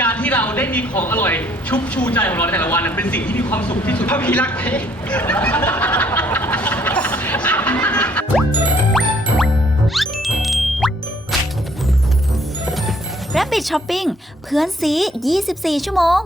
การที่เราได้มีของอร่อยชุบชูใจของเราในแต่ละวันนั้นเป็นสิ่งที่มีความสุขที่สุดพระพี่รักไหมแรปปิดช้อปปิ้งเพื่อนซี 24 ชั่วโมง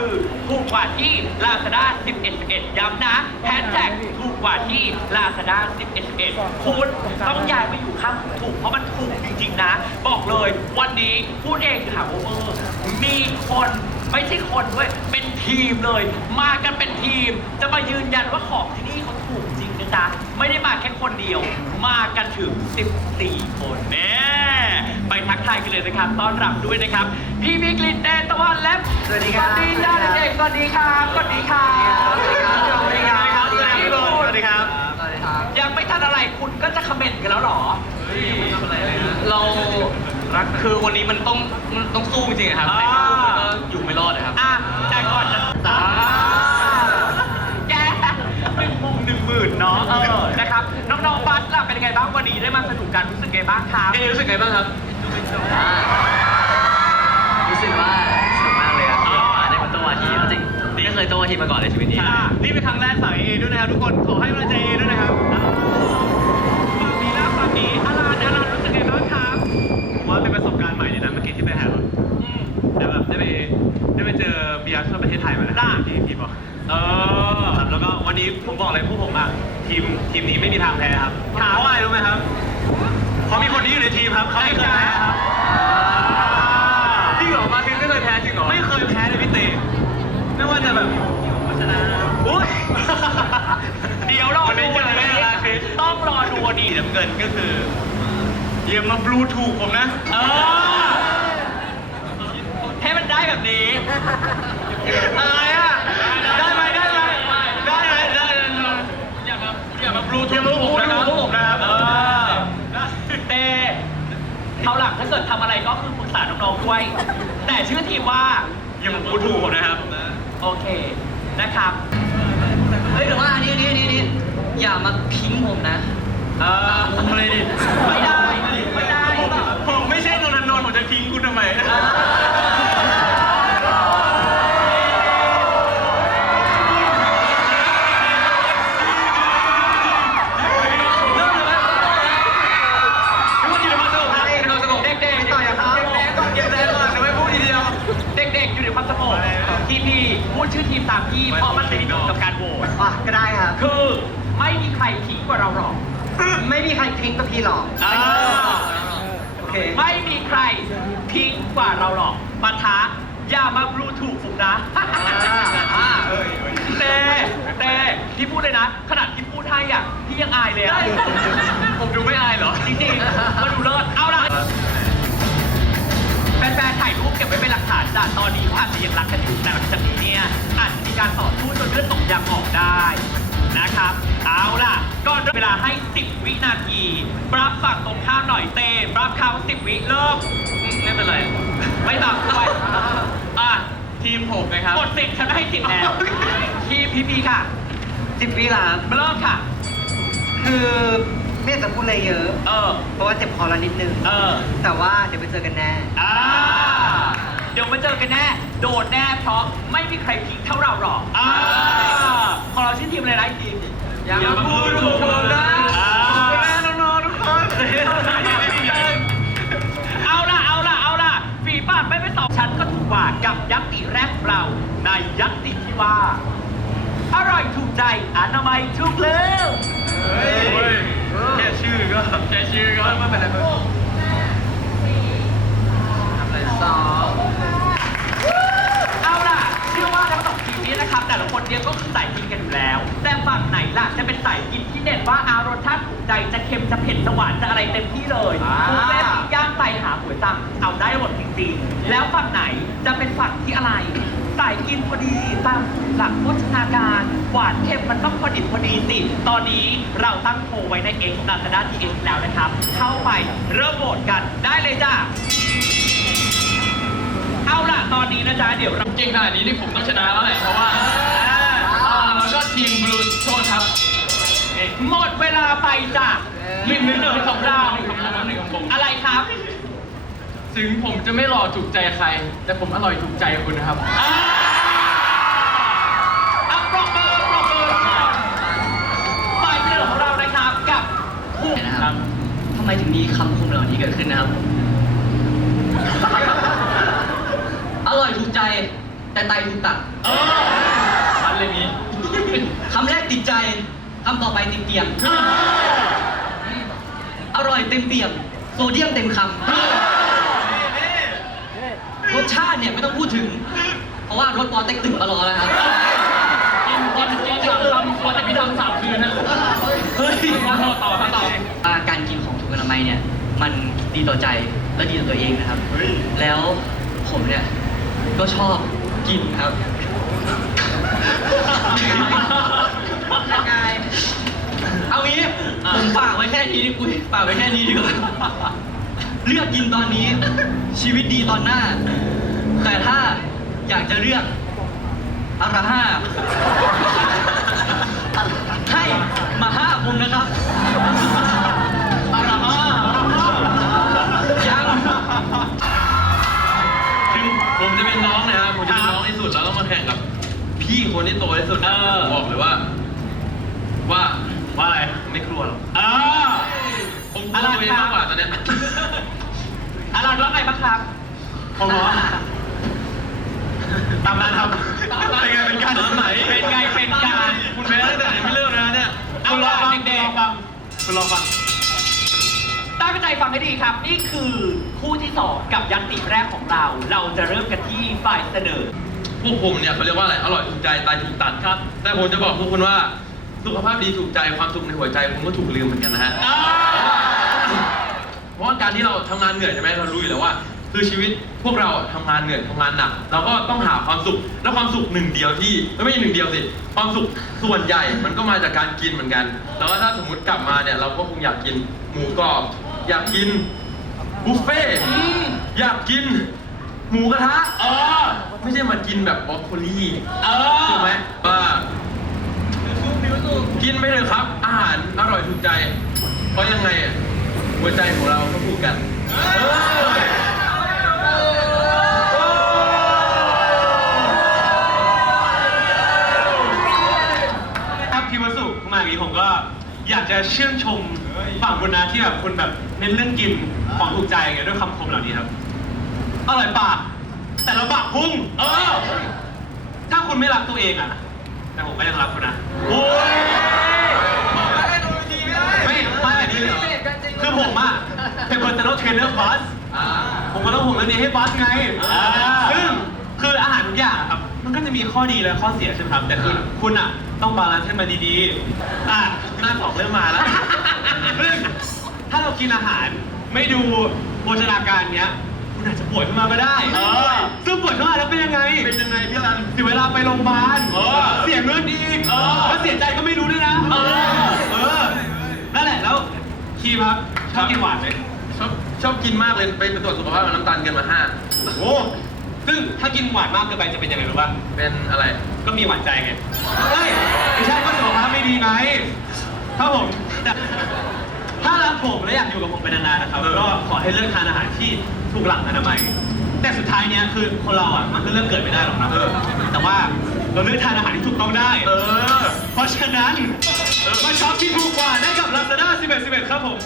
คือถูกกว่าที่ Lazada 11 11ย้ำนะแฮชแท็กถูกกว่าที่ Lazada 11 11คุณต้องย้ายมาอยู่ข้างถูกเพราะมันถูกจริงๆนะ บอกเลยวันนี้พูด เองค่ะโอเวอร์มีคนไม่ใช่คนด้วยเป็นทีมเลย มากันเป็นทีม จะมายืนยันว่าของที่นี่เขาถูกจริงนะจ๊ะไม่ได้มาแค่คนเดียว มากันถึง 14 คนแน่ไปทักทายกันเลยนะครับต้อนรับด้วยนะครับ พี่บิ๊กลินแดนตะวันและสวัสดีครับ สวัสดีจ้าเด็กๆสวัสดีครับสวัสดีครับสวัสดีครับสวัสดีครับสวัสดีครับสวัสดีครับสวัสดีครับยังไม่ทันอะไรคุณก็จะคอมเมนต์กันแล้วเหรอเรา รักคือวันนี้มันต้องมันต้องสู้จริงๆอะครับอ่า ไม่สู้มันก็อยู่ไม่รอดนะครับ อะแต่ก่อนจะตาแกหนึ่งมุมหนึ่งหมื่นเนาะเออนะครับน้องๆบัสล่ะเป็นยังไงบ้างวันนี้ได้มาสนุกกันรู้สึกไงบ้างครับ เอรู้สึกไงบ้างครับ รู้สึกว่าสนุกมากเลยครับที่แบบว่าได้มาโต้วาทีจริงไม่เคยโต้วาทีมาก่อนในชีวิตนี้ ค่ะนี่เป็นครั้งแรกสายเอด้วยนะครับทุกคน ขอให้กำลังใจเอด้วยนะครับฝั่งนี้นะฝั่งนี้อาลานอาลานรู้สึกไงบ้างค สบการณ์ใหม่เลยนะเมื่อกี้ที่ไปหาอืมแต่แบบได้ไปได้ไปเจอบียร์ทั่วประเทศไทยมาแล้วจ้าที่พี่บอกเออครับแล้วก็วันนี้ผมบอกเลยพวกผมอะทีมทีมนี้ไม่มีทางแพ้ครับครับเพราะอะไรรู้ไหมครับเขามีคนที่อยู่ในทีมครับเขาไม่เคยแพ้ครับจริงเหรอมาทีมไม่เคยแพ้จริงเหรอไม่เคยแพ้เลยพี่เตไม่ว่าจะแบบชนะอุ้ยเดี๋ยวรอวันนี้ดูเจอวันแน่นี้ละคริสต้องรอดูวันนี้สีน้ำเงินก็คือ เยี่ยมมาบลูทูธผมนะ เออให้มันได้แบบนี้ อะไรอะ ได้ไหมได้ไหมได้ไหมได้ไหมอย่ามาอย่ามาบลูทูธผมนะครับผมนะครับเออเต้เขาวหลังถ้าเกิดทำอะไรก็คือปรึกษาน้องๆด้วย แต่ชื่อทีมว่า อย่ามาบลูทูธผมนะครับ โอเค นะครับ เฮ้ยแต่ว่าอันนี้อันนี้อันนี้อันนี้อย่ามาทิ้งผมนะ เออผมเลยดิ ไม่ได้ ไม่ได้ ผมไม่ใช่นนทนนท์ผมจะทิ้งคุณทำไม ทุกคนอยู่ในความสงบครับอยู่ในความสงบ เด็กๆ ต่ออย่าครับ ก่อนเก็บแรงก่อนจะไม่พูดทีเดียว เด็กๆ อยู่ในความสงบทีพีพูดชื่อทีมตามพี่เพราะมันเป็นผลกับการโหวต อะก็ได้ครับ คือไม่มีใครทิ้งกว่าเราหรอก ไม่มีใครทิ้งกับพี่หรอก อ่า โอเค ไม่มีใครทิ้งกว่าเราหรอกปะทะอย่ามาบลูถูกผมนะ อ่า เต้เต้พี่พูดเลยนะ ขนาดพี่พูดให้อะ พี่ยังอายเลยอะผมดูไม่อายเหรอ จริงๆมาดูเลิศ เอาล่ะแฟนๆถ่ายรูปเก็บไว้เป็นหลักฐานจ้ะตอนนี้เขาอาจจะยังรักกันอยู่แต่หลังจากนี้เนี่ยอาจจะมีการต่อสู้จนเลือดตกยางออกได้นะครับ เอาล่ะก็เวลาให้ 10 วินาที ปรับฝั่งตรงข้ามหน่อยเต้ปรับเขา10 วิเริ่มไม่เป็นไร ไม่ตามด้วยอะทีมผมนะครับ หมดสิทธิ์ฉันไม่ให้สิทธิ์แล้วทีมพีพีค่ะ สิบวิลาเริ่มค่ะ คือไม่อยากจะพูดอะไรเยอะ เออ เพราะว่าเจ็บคอแล้วนิดนึง เออ แต่ว่าเดี๋ยวไปเจอกันแน่ อ่า เดี๋ยวมาเจอกันแน่ โดดแน่ เพราะไม่มีใครทิ้งเท่าเราหรอกอ่าของเราชื่อทีมอะไรนะทีมอย่ามาพูดถูกผมนะ อ่าขอบคุณนะน้องๆทุกคนเอาล่ะ เอาล่ะ เอาล่ะฝีปากไม่เป็นสองชั้นก็ถูกกว่ากับยักษ์ติแรกของเราในยักษ์ติที่ว่า อร่อยถูกใจอนามัยถูกแล้วแค่ชื่อก็แค่ชื่อก็ไม่เป็นไรเอาล่ะเชื่อว่าทั้งสองทีมนี้นะครับ แต่ละคนเนี่ยก็คือสายกินกันอยู่แล้ว แต่ฝั่งไหนล่ะจะเป็นสายกินที่เด่นว่าอารสชาติถูกใจจะเค็มจะเผ็ดจะหวานจะอะไรเต็มที่เลยอ่าบุฟเฟ่ต์ย่างไปหาหวยตังเอาได้หมดจริงๆ แล้วฝั่งไหนจะเป็นฝั่งที่อะไร สายกินพอดีตามหลักโภชนาการ หวานเค็มมันต้องพอดิบพอดีสิ ตอนนี้เราตั้งโพลไว้ใน X นาซาด้าทีเอ็แล้วนะครับ เข้าไปเริ่มโหวตกันได้เลยจ้าเอาล่ะตอนนี้นะจ๊ะเดี๋ยวเราเก่งขนาดนี้นี่ผมต้องชนะแล้วแหละเพราะว่าแล้วก็ทีมบลูโทษครับหมดเวลาไปจ้ะทีมหนึ่งของเราหนึ่งของผมหนึ่งของผมอะไรครับ ถึงผมจะไม่หล่อถูกใจใคร แต่ผมอร่อยถูกใจคุณนะครับอ่าอะปรบมือปรบมือฝ่ายที่หนึ่งของเรานะครับกับผู้นะครับทำไมถึงมีคำคมเหล่านี้เกิดขึ้นนะครับ อร่อยถูกใจ แต่ไตถูกตัดเออชัดเลยนี้คำแรกติดใจคำต่อไปติดเตียง อร่อยเต็มเปี่ยม โซเดียมเต็มคำ ชาติเนี่ยไม่ต้องพูดถึง เพราะว่ารสปอเต็กตึงมารอแล้วครับกินกินกินสามคำควรจะมีทำสามคืนนะเฮ้ยต่อต่อครับต่อว่าการกินของถูกอนามัยเนี่ย มันดีต่อใจและดีต่อตัวเองนะครับ แล้วผมเนี่ยก็ชอบกินครับเอางี้ผมฝากไว้แค่นี้ดีกว่าฝากไว้แค่นี้ดีกว่า เลือกกินตอนนี้ ชีวิตดีตอนหน้า แต่ถ้าอยากจะเลือกอาราห้าให้มาห้าผมนะครับอาราฮายังถึงผมจะเป็นน้องนะครับผมจะเป็นน้องที่สุดแล้วต้องมาแข่งกับ พี่คนที่โตที่สุดเออผมบอกเลยว่า ว่าว่าอะไรไม่กลัวหรอกเออผมกลัวตัวเองมากกว่า ตอนเนี้ยอารันว่าไงบ้างครับ ผมบอกว่าตามนั้นครับเป็นไงเป็นการตามไหน เป็นไงเป็นการ คุณแพ้ตั้งแต่ไหนไม่เริ่มเลยนะเนี่ยคุณรอฟังคุณรอฟังคุณรอฟังตั้งใจฟังให้ดีครับ นี่คือคู่ที่สองกับยันติแรกของเรา เราจะเริ่มกันที่ฝ่ายเสนอ พวกผมเนี่ยเขาเรียกว่าอะไร อร่อยถูกใจตายถูกตัดครับ แต่ผมจะบอกทุกคนว่า สุขภาพดีถูกใจความสุขในหัวใจผมก็ถูกลืมเหมือนกันนะฮะ เพราะว่าการที่เราทำงานเหนื่อยใช่ไหมเรารู้อยู่แล้วว่า คือชีวิตพวกเราอะทำงานเหนื่อยทำงานหนักเราก็ต้องหาความสุขแล้วความสุขหนึ่งเดียวที่ไม่ใช่หนึ่งเดียวสิความสุขส่วนใหญ่มันก็มาจากการกินเหมือนกัน แล้วก็ถ้าสมมติกลับมาเนี่ยเราก็คงอยากกินหมูกรอบอยากกินบุฟเฟ่ต์อยากกินหมูกระทะเออไม่ใช่มากินแบบบรอกโคลีเออ ถูกไหมว่ากินไปเลยครับ อาหารอร่อยถูกใจ เพราะยังไงอะ หัวใจของเราก็ถูกกัน ครับทีมวัสดุมาอย่างนี้ผมก็อยากจะชื่นชมฝั่งคุณนะที่แบบคุณแบบเน้นเรื่องกินของถูกใจไงด้วยคำคมเหล่านี้ครับอร่อยปากแต่ละปากพุ่งเออถ้าคุณไม่รักตัวเองอะ แต่ผมก็ยังรักคุณนะโอ้ยไม่ไม่แบบนี้เลยเหรอคือผมอะเป็น personal trainer boss ผมก็ต้ องห่วงเรื่องนี้ให้บอสไงซึ่งคืออาหารทุกอย่างอะครับ มันก็จะมีข้อดีและข้อเสียใช่ไหมครับ แต่คือคุณอะต้องบาลานซ์ให้มันดีๆ อะหน้าสองเริ่มมาแล้วซึ่งถ้าเรากินอาหารไม่ดูโภชนาการเนี้ย คุณอาจจะป่วยขึ้นมาก็ได้เออ ซึ่งป่วยขึ้นมาแล้วเป็นยังไง เป็นยังไงพี่รัน เสียเวลาไปโรงพยาบาลเออเสียเงินอีกเออแล้วเสียใจก็ไม่รู้ด้วยนะ เออ เออ นั่นแหละแล้วคีมครับชอบกินหวานไหม ชอบชอบกินมากเลยไปตรวจสุขภาพมาน้ำตาลเกินมาห้าโอ้ซึ่งถ้ากินหวานมากเกินไปจะเป็นยังไงรู้ป่ะ เป็นอะไร ก็มีหวานใจไงเฮ้ยไม่ใช่ก็สุขภาพไม่ดีไงถ้าผมแต่ถ้ารักผมและอยากอยู่กับผมไปนานๆนะครับ ก็ขอให้เลือกทานอาหารที่ถูกหลักอนามัย แต่สุดท้ายเนี้ยคือคนเราอะมันก็เลือกเกิดไม่ได้หรอกนะเออแต่ว่าเราเลือกทานอาหารที่ถูกต้องได้ เออ เพราะฉะนั้นมาช็อปที่ถูกกว่าได้กับ Lazada 11 11 ครับผม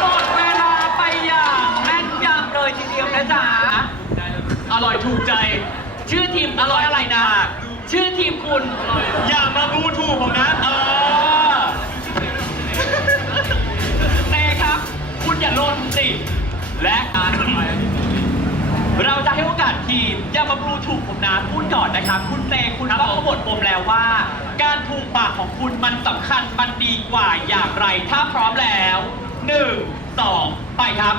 หมดเวลาไปอย่างแม่นยำเลยทีเดียวนะจ๊ะ อร่อย ถูกใจ ชื่อทีมอร่อยอะไรนะ ชื่อทีมคุณ อย่ามาบูถูกผมนะเออเต้ครับ คุณอย่าลนสิและการเราจะให้โอกาสทีมอย่ามาบลูถูกผมนะพูดก่อนนะครับ คุณเตคุณก็ขบฏผมแล้วว่า การถูกปากของคุณมันสำคัญมันดีกว่าอย่างไร ถ้าพร้อมแล้วหนึ่งสองไปครับ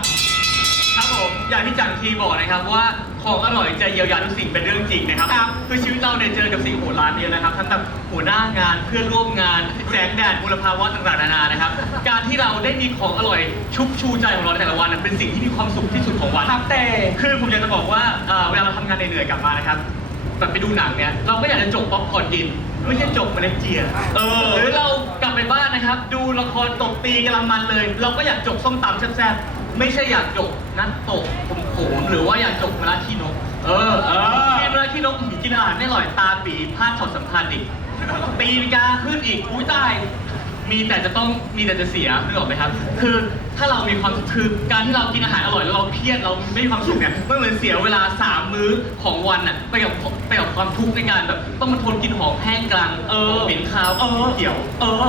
ครับผมอย่างที่จังทีบอกนะครับว่าของอร่อยจะเยียวยาทุกสิ่งเป็นเรื่องจริงนะครับครับคือชีวิตเราเนี่ยเจอกับสิ่งโหดร้ายเยอะนะครับทั้งแบบหัวหน้างานเพื่อนร่วมงานแสงแดดมลภาวะต่างๆนานานะครับ การที่เราได้มีของอร่อยชุบชูใจของเราในแต่ละวันนะเป็นสิ่งที่มีความสุขที่สุดของวันครับเต้คือผมอยากจะบอกว่าเอ่อเวลาเราทำงานเหนื่อยๆกลับมานะครับแบบไปดูหนังเนี่ยเราก็อยากจะจบป๊อปคอร์นกินไม่ใช่จบเมล็ดเจียเออหรือเรากลับไปบ้านนะครับ ดูละครตบตีกำลังมันเลย เราก็อยากจบส้มตำแซ่บๆ ไม่ใช่อยากจบนัดตกผมโขมหรือว่าอยากจบมะระขี้นก เออเออกินมะระขี้นกหืมกินอาหารไม่อร่อยตาปีพลาดช็อตสำคัญอีกตีนกาขึ้นอีกอุ้ยตาย มีแต่จะต้องมีแต่จะเสียนึกออกไหมครับ คือถ้าเรามีความคือการที่เรากินอาหารอร่อยแล้วเราเครียดเราไม่มีความสุขเนี่ยมันเหมือนเสียเวลาสามมื้อของวันน่ะไปกับไปกับความทุกข์ในการแบบต้องมาทนกินของแห้งกลางเออเหม็นคาวเออเขียว เออ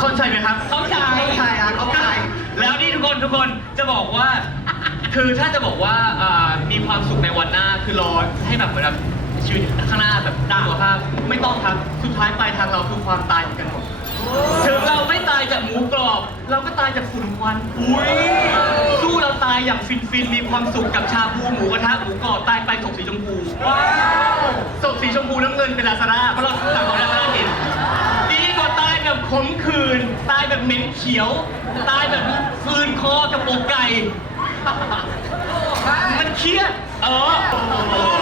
เข้าใจไหมครับ เข้าใจเข้าใจครับเข้าใจ แล้วนี่ทุกคนทุกคนจะบอกว่า คือถ้าจะบอกว่าอ่ามีความสุขในวันหน้าคือรอให้แบบเหมือนแบบชีวิตข้างหน้าแบบสุขภาพไม่ต้องครับสุดท้ายปลายทางเราคือความตายเหมือนกันหมดถึงเราไม่ตายจากหมูกรอบ เราก็ตายจากฝุ่นควันอุ้ยสู้เราตายอย่างฟินฟินๆมีความสุขกับชาบูหมูกระทะหมูกรอบตายไปศพสีชมพูว้าวศพสีชมพูน้ำเงินเป็นลาซาด้าเพราะเราสั่งของลาซาด้ากิน แบบขมขื่นตายแบบเหม็นเขียว ตายแบบฟืนคอกับอกไก่ มันเครียดเออ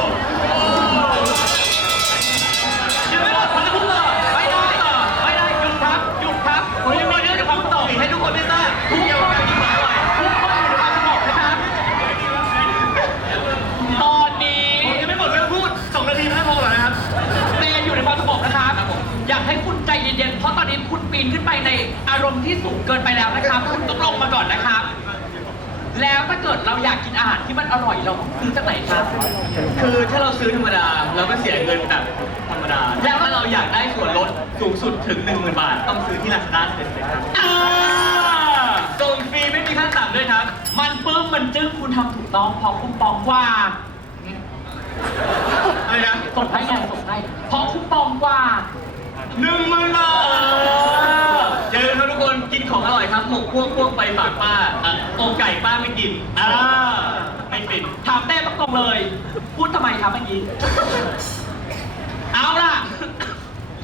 ที่สูงเกินไปแล้วนะครับ คุณต้องลงมาก่อนนะครับ แล้วถ้าเกิดเราอยากกินอาหารที่มันอร่อยเราต้องซื้อจากไหนครับ คือถ้าเราซื้อธรรมดาเราก็เสียเงินแบบธรรมดา แล้วถ้าเราอยากได้ส่วนลดสูงสุดถึง 10,000 บาท ต้องซื้อที่ Lazada เป็นเลยครับอ่าส่งฟรีไม่มีขั้นต่ำด้วยครับ มันปลื้มมันจึ้งคุณทำถูกต้องเพราะคุณปองกว่า อะไรนะ ส่งให้ไงส่งให้เพราะคุณปองกว่าหนึ่งหมื่นบาทอย่าลืมครับทุกค นกินของอร่อยครับหมกพวกพวกไปฝากป้าอะอกไก่ป้าไม่กินอ่าไม่ฟินถามเต้ตรงๆเลย พูดทำไมครับเมื่อกี้ เอาล่ะ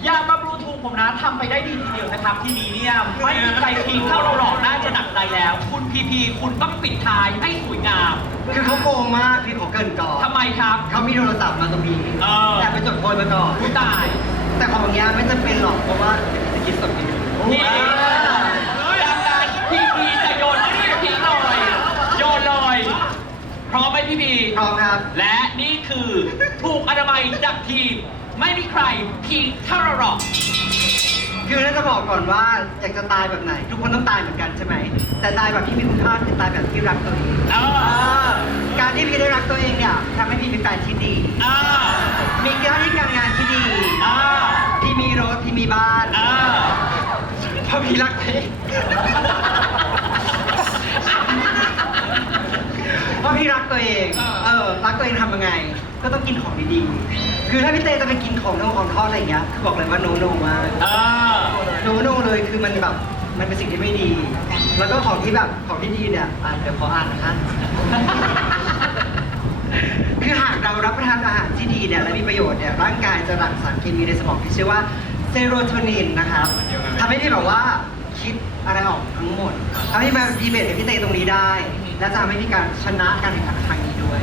ยามาบลูทูธผมนะทำไปได้ดีทีเดียวนะครับ ทีนี้เนี่ยไม่มีใครพีคเท่าเราหรอกน่าจะหนักใจแล้ว คุณพีพีคุณต้องปิดท้ายให้สวยงามคือเขาโกงมากพี่ขอเกรินก่อนทำไมครับ เขามีโทรศัพท์มาตรงนี้เออ แต่ไปจดโพยมาก่อน ผู้ตาย แต่ของเนี้ยไม่จำเป็นหรอกเพราะว่าจะคิดสดอยู่พี่ดังนั้นพี่พีจะโยนให้พี่ลอยโยนลอย พร้อมไหมพี่พีพร้อมครับ และนี่คือถูกอนามัยจากทีม ไม่มีใครพีคเท่าเราหรอก คือน่าจะบอกก่อนว่าอยากจะตายแบบไหน ทุกคนต้องตายเหมือนกันใช่ไหม แต่ตายแบบที่มีคุณค่าคือตายแบบที่รักตัวเองอ่าการที่พี่ได้รักตัวเองเนี่ยทำให้พี่เป็นแฟนที่ดี อ่า มีหน้าที่การงานที่ดีอ่าที่มีรถที่มีบ้านอ่า เพราะพี่รักตัวเอง เพราะพี่รักตัวเอง เออ รักตัวเองทำยังไง ก็ต้องกินของดีๆ คือถ้าพี่เต้จะไปกินของนงของทอดอะไรอย่างเงี้ย คือบอกเลยว่าโนโนมากอ่าโนโนเลยคือมันแบบ มันเป็นสิ่งที่ไม่ดี แล้วก็ของที่แบบของที่ดีเนี่ยอะเดี๋ยวขออ่านนะคะ คือหากเรารับประทานอาหารที่ดีเนี่ยและมีประโยชน์เนี่ยร่างกายจะหลั่งสารเคมีในสมองที่ชื่อว่าเซโรโทนินนะครับทำให้พี่แบบว่าคิดอะไรออกทั้งหมดทำให้มาดีเบตกับพี่เตตรงนี้ได้ และจะทำให้พี่การชนะการแข่งขันครั้งนี้ด้วย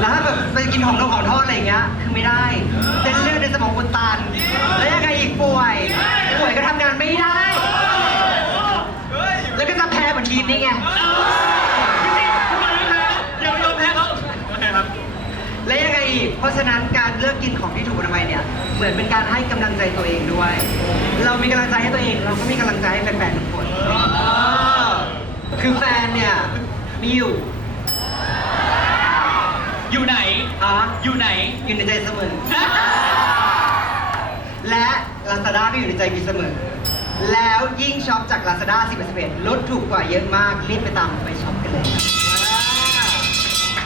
แล้วถ้าแบบไปกินของนกของทอดอะไรอย่างเงี้ยคือไม่ได้เส้นเลือดในสมองอุดตัน แล้วยังไงอีกป่วย ป่วยก็ทำงานไม่ได้ แล้วก็จะแพ้เหมือนทีมนี้ไงอย่าไปยอมแพ้เขาโอเคครับและยังไงอีก เพราะฉะนั้นการเลือกกินของที่ถูกอนามัยเนี่ย เหมือนเป็นการให้กำลังใจตัวเองด้วย เรามีกำลังใจให้ตัวเอง เราก็มีกำลังใจให้แฟนๆทุกคน คือแฟนเนี่ยมีอยู่อยู่ไหน ฮะอยู่ไหน อยู่ในใจเสมอ และ Lazada ก็อยู่ในใจมีเสมอ แล้วยิ่งช็อปจาก Lazada 10 11ลดถูกกว่าเยอะมากรีบไปตามไปช็อปกันเลยครับ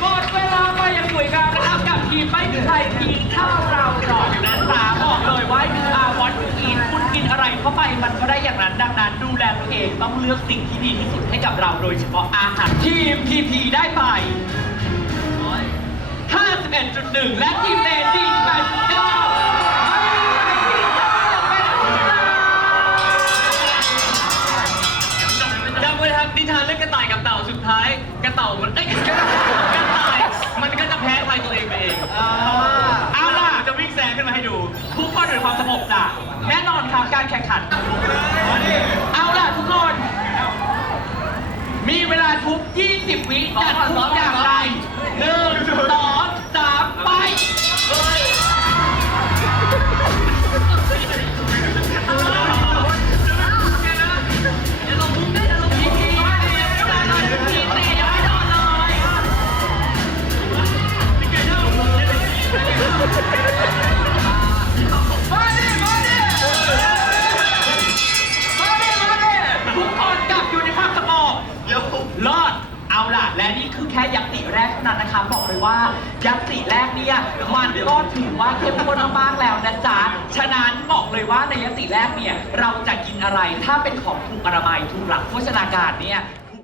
หมดเวลาไปอย่างสวยงามนะครับกับทีมไม่มีใครทิ้งเท่าเราหรอกนะจ๊ะบอกเลยว่าอาวอนยูอีนคุณกิน อะไรเข้าไปมันก็ได้อย่างนั้นดังนั้นดูแลตัวเองต้องเลือกสิ่งที่ดีที่สุดให้กับเราโดยเฉพาะอาหารทีมพีพีได้ไป 51.1 และทีมเดน48.9จำไว้นะครับนิทานเรื่องกระต่ายกับเต่าสุดท้าย กระเต่ามันเอ้ยกระต่าย มันก็จะแพ้ทายตัวเองไปเอง เอาล่ะ จะวิ่งแซงขึ้นมาให้ดู ทุกคนอยู่ในความสงบจ้ะแน่นอนครับการแข่งขัน เอาล่ะทุกคน มีเวลาทุก 20 วิจัดทุกอย่างไรหนึ่งสองสามไป ระบาเป็นของถูกอนามัยทุกหลักโภชนาการเนี่ย